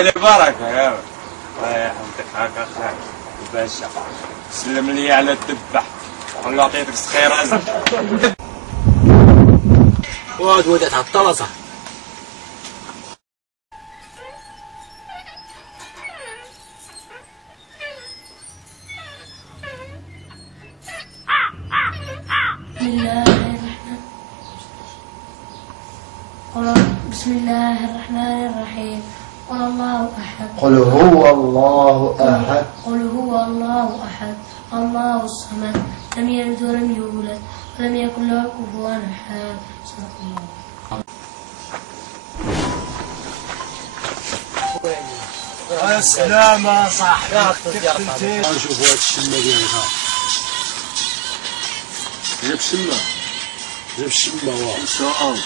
البركة يا ولد. الله يحفظك هاكا خير الباشا. سلم لي على الدبح والله عطيتك سخير ازرق. واد ودات على الطلسة. بسم الله الرحمن الرحيم. قل الله أحد. قل هو الله أحد. قل هو الله أحد الله الصمد لم يلد ولم يولد ولم يكن له كفوا أحد. صدق الله. يا سلامة صاحبي. نشوف هاد الشمة ديالها. جاب شمة. جاب الشمة واه. إن شاء الله.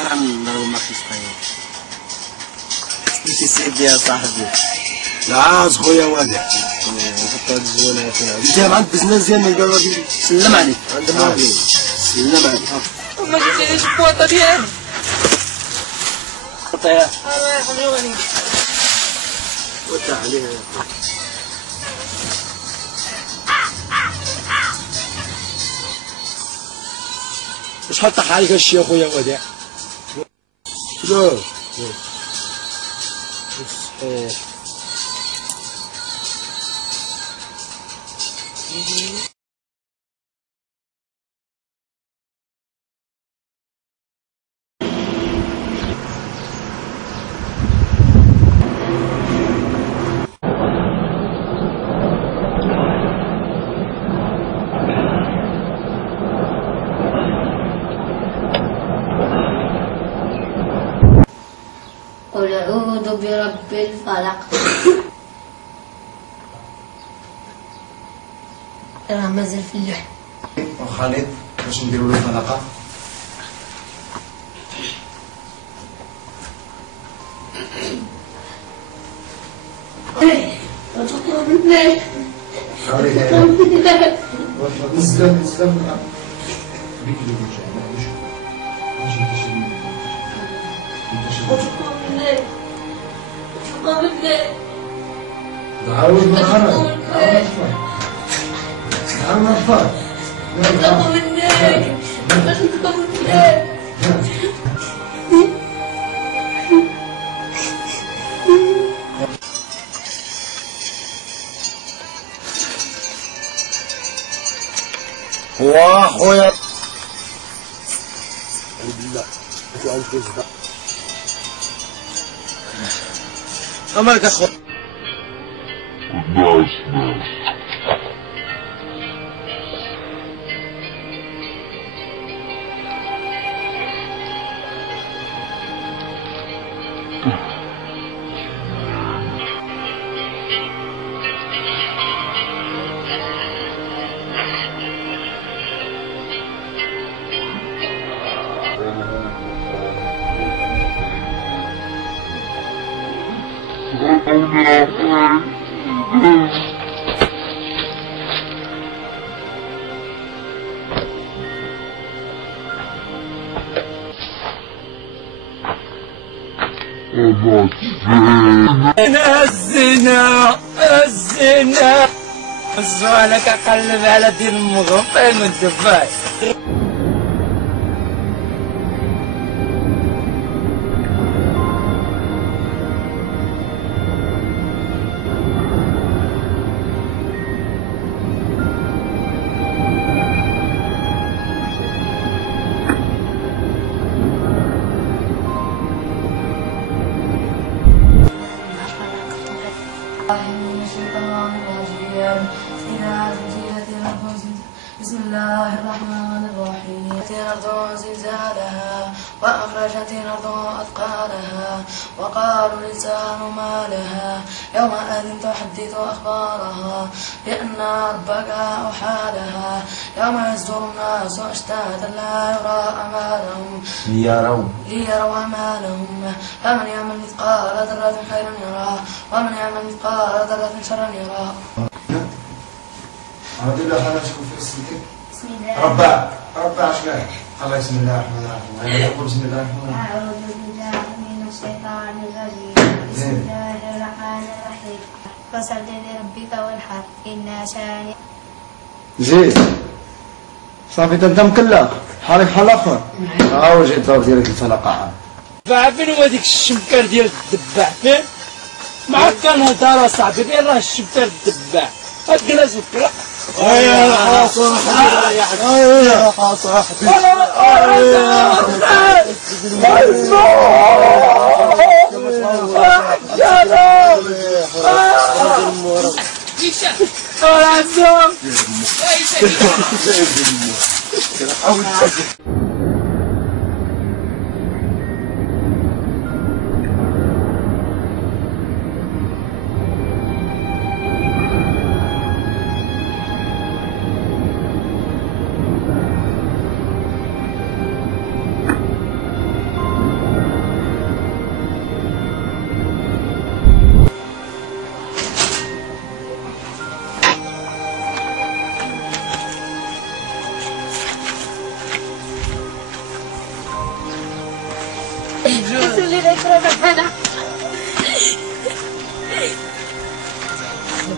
أنا نضرب ماكش صغير. انتي سعيد يا صاحبي. العاز خويا وادع. نحط هاد الزونه يا خويا. انت عند بزنس ديال القهوة ديالي. سلم عليك. عند الماضي. سلم عليك. ما جبتيليش الكواطة ديالي. عطيها. الله يحفظك. وتع عليها يا خويا. شحال طاح عليك هادشي يا خويا وادع؟ لا صحيح. قل أعوذ برب الفلق. راه مازال في اللحم. وخالد باش نديرو له حلقة. وتقرب بالله. خالد نسلم نسلم. وتقرب بالله. وتقرب بالله. عاود معنا. عاود نفر. وتقرب بالله. باش نقرب بالله. واه خويا. بالله انت عندك الزبا. أمالك أخو. الزنا الزنا الزوالك اقلب على دين المغربين والدباي. بسم الله الرحمن الرحيم. الأرض زلزالها وأخرجت الأرض أثقالها وقالوا الإنسان ما لها يومئذ تحدث أخبارها بأن ربك أوحى لها يوم يصدر الناس أشتاتا لا يرى أعمالهم ليروا أعمالهم فمن يعمل مثقال ذرة خيرا يراه ومن يعمل مثقال ذرة شرا يراه. عاودي له حاجة تكون في السلك. بسم الله. ربع شنو؟ قال بسم الله الرحمن الرحيم. أنا أقول بسم الله الرحمن الرحيم. أعوذ بالله من الشيطان الرجيم. بسم الله الرحمن الرحيم. فصل لربك والحق إنا شانئ. زين صافي تندم كلها حالك حال اخر. وجهي الضرب ديالك الفلقه. فين هو ديك الشمكار ديال الدباع فين؟ معاك كنهضر اصاحبي فين راه الشمكار الدباع؟ الجلاس وكلا. يا صاحبي يا صاحبي اللي لا يكرهك انا.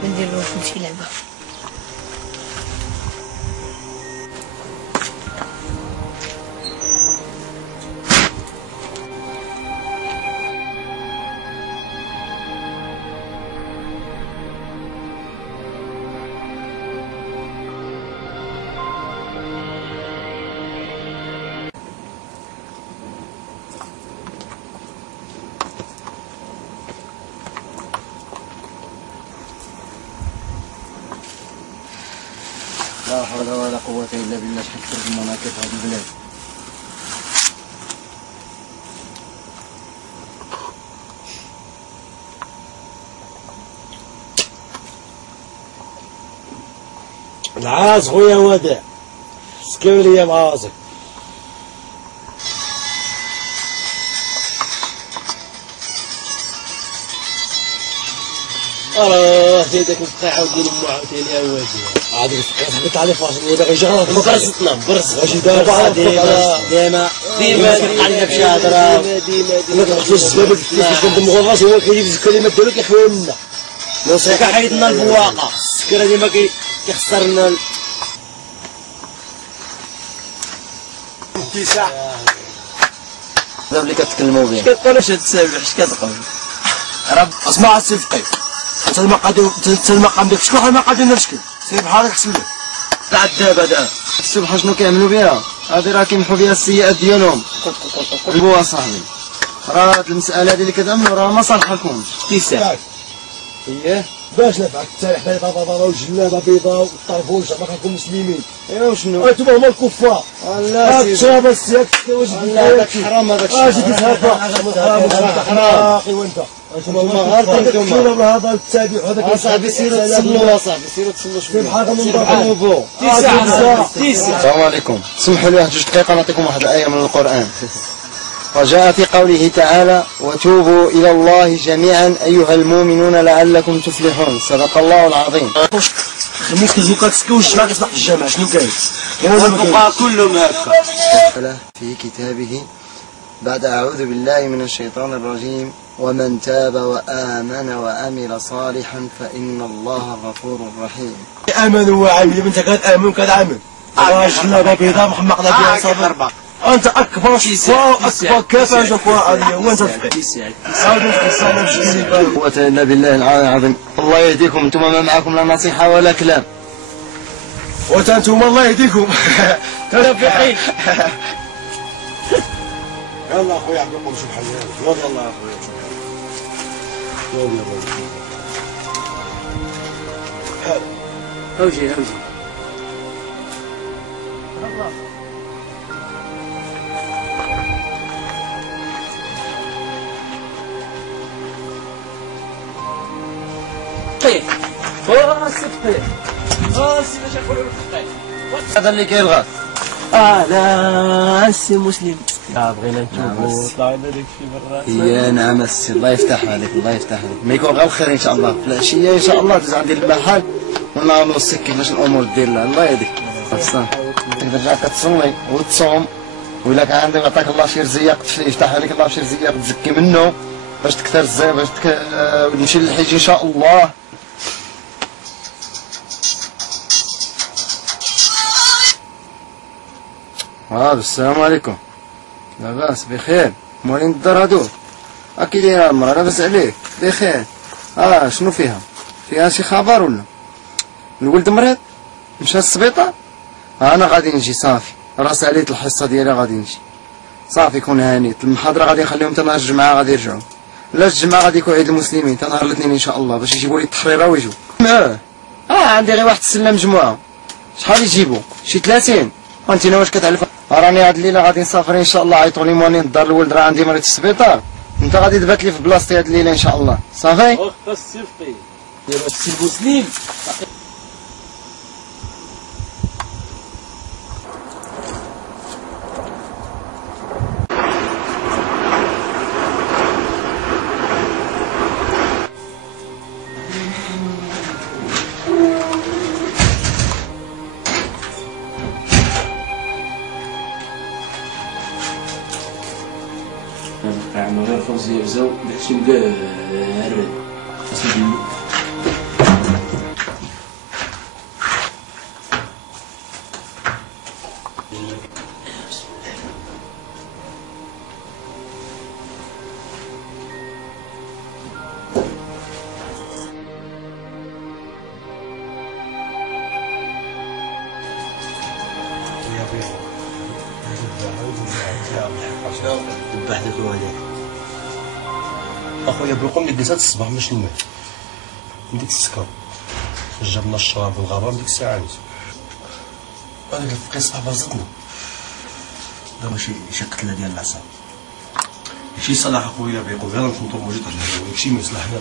بندير لكم شي لعبه. لا حول ولا قوة إلا بالله. شحال ترجمونا كيف هاد البلاد. العاز خويا وداع سكر ليا معازك. هذاك القاعة ودير امو عاوتاني اوادي. هذيك ثبت عليه فاش اللي باغي يشغلها في برصتنا برص واش دابا ديما كيبقى علينا بشادره ديما كنخرجوا السبب كيفاش كندمغوا راسي هو كيجيب الكلمات ديالو كيحويلنا موسيقى حيدنا البواقه. السكر ديما كيخسر لنا الاتساع. هذا اللي كتكلموا به. كتقول واش تسابح اش كتقول؟ رب اسمع السي الفقيه. انت المقام ديالك شكون المقام ديالنا شكون؟ سير بحالك حسب لك. بعد دابا دابا الصبح شنو كيعملوا بها؟ هادي راه كيمحوا بها السيئات ديالهم. قلبوا اصاحبي راه هاد المسألة هادي اللي كتعملوا راه ما صالحكمش. اتساع. اييه باش نفعك التساريح بيضاء والجلابه بيضاء والطربوش ما كنكون مسلمين. ايوا شنو؟ انتوما هما الكفار. لا سيدي تشرب السياك لا هذاك حرام هذاك. اجي تهافا حرام اخي وانت انتوما غالطين انتوما هذا التابع هذاك اصاحبي سيروا تصلوا اصاحبي سيروا تصلوا شويه بحال من السلام عليكم. سمحوا لي واحد جوج دقائق نعطيكم واحد الآية من القرآن. وجاء في قوله تعالى وتوبوا إلى الله جميعا أيها المؤمنون لعلكم تفلحون. صدق الله العظيم. خميس كزوكا تسكوش ما كتسمح في الجامع شنو كاين؟ الفقهاء كلهم هكا. في كتابه بعد أعوذ بالله من الشيطان الرجيم ومن تاب وآمن وعمل صالحا فإن الله غفور رحيم. آمنوا وعملوا أنت كتآمن كتعمل. جلابة بيضاء محمقنا بها صابر. أنت أكبر شفاء أكبر كافة شفاء عليا وأنت قوة إلا بالله العلي العظيم. الله يهديكم. أنتم ما معكم لا نصيحة ولا كلام. وأنتم الله يهديكم. تنفحين. يلا أخويا عبدكم شو بحال يلا الله أخويا شو بحال يلا أوجي هذا اللي كيبغى. لا السي مسلم. بغينا نشوفوا طلع لنا داك الشيء برا. يا نعم السي الله يفتح عليك الله يفتح عليك. ما يكون غير الخير ان شاء الله. في العشيه ان شاء الله تزعل عندي المحل ونعاونوا السي كيفاش الامور دير لها الله يهديك. خاصة تقدر كتصلي وتصوم وإلا كان عندك عطاك الله شي رزيق يفتح عليك الله شي رزيق تزكي منه باش تكثر الزي باش نمشي للحج إن شاء الله. السلام عليكم. لاباس بخير؟ موالين الدار هادو؟ كي دايرة المرا؟ لاباس عليك؟ بخير. شنو فيها؟ فيها شي خبر ولا؟ الولد مريض؟ مشى للسبيطار؟ أنا غادي نجي صافي، راس عليت الحصة ديالي غادي نجي. صافي كون هانيت، المحاضرة غادي نخليهم تا نهار الجمعة غادي يرجعوا. لا الجمعة غادي يكون عيد المسلمين تا نهار الاثنين إن شاء الله باش يجيبوا لي التحريرة ويجوا. عندي غير واحد السلة مجموعة. شحال يجيبوا؟ شي 30؟ وانتينا واش كتعرف؟ راني هاد الليلة غادي نسافر إن شاء الله، عيطوا لي موالين الدار الولد راه عندي مريض في السبيطار. أنت غادي تبات لي في بلاصتي هاد الليلة إن شاء الله، صافي؟ واخا السي فقيه دابا السي بوسليم عملوا غير فوزي بزاو داكشي مقارب اسيدي. بحدك وهذاك اخويا بالقوم اللي جلسات الصباح باش نموت من ديك السكر جابنا الشراب والغابه من ديك الساعه نيت هذاك الفقيه صاحب رزقنا دابا شي قتله ديال العصا ماشي صلاح اخويا بيقول غير نكون موجود على هذا داكشي ما يصلحنا.